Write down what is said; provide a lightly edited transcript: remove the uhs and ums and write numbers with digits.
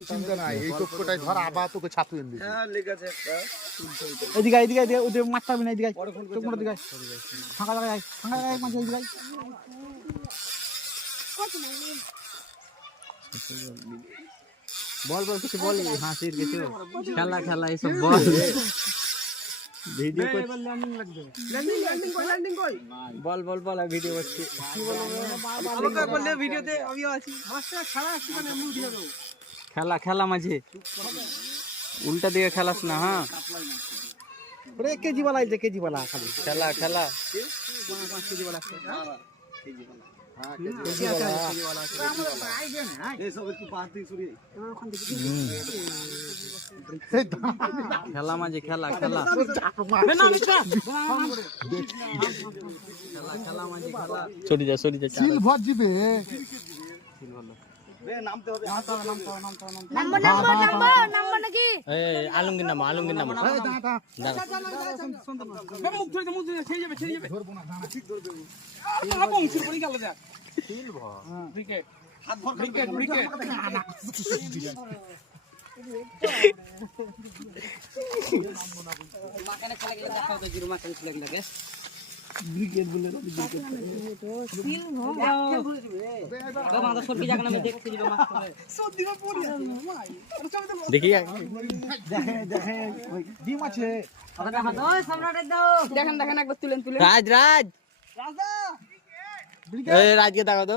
চিন্তা নাই, এই টপকটাই ধর আবার তোকে ছাতু এনে দিবি। হ্যাঁ লেগে আছে একটা। এদিকে এদিকে এদিকে ওদের মারতে হবে না, এদিকে টপকটা দিকে ফাঁকা জায়গায় ফাঁকা জায়গায় মাঝে এদিকে বল বল কিছু বল। হাসির কিছু খেলা খেলা এইসব বল। ভিডিও বল বল বল ভিডিও করছি। আমাকে বললে ভিডিওতে আমিও আছি। মাস্টার খেলা আসছে মানে আমি উঠে যাবো। খেলা খেলা মাঝে উল্টা দিকে খেলাস না। হ্যাঁ ওরে কেজি वाला এই যে কেজি वाला খালি খেলা খেলা 5 কেজি वाला কেজি वाला এই সব একটু বাদ দিয়ে সরিয়ে খেলা মাঝে খেলা খেলা খেলা মাঝে খেলা সরি যা সিল ভর দিবে। সিল ভালো বে নামতে হবে। নাম্বার নাকি আলমগীর নাম এই দাঁড়া মুখ ধরে ছেড়ে যাবে ধরবো না, দাঁড়া ঠিক ধরবে। আপা উঁচু পড়ে গেল দেখ। সিল ভর ক্রিকেট হাত ভর ক্রিকেট ক্রিকেট মাখানে খেলা গেলে দেখা তো জিরো মাখানে খেলা গেলে ক্রিকেট বলে ক্রিকেট আমাদের সরকি জায়গা আমি দেখতে যাব মাছ করে সব দিকে পড়ে আছে দেখি দেখে দেখে ওই ডিম আছে। ওটা দেখা দাও সম্রাট দাও দেখেন দেখেন একবার তুলেন রাজ রাজ রাজা এই রাজকে দেখো তো।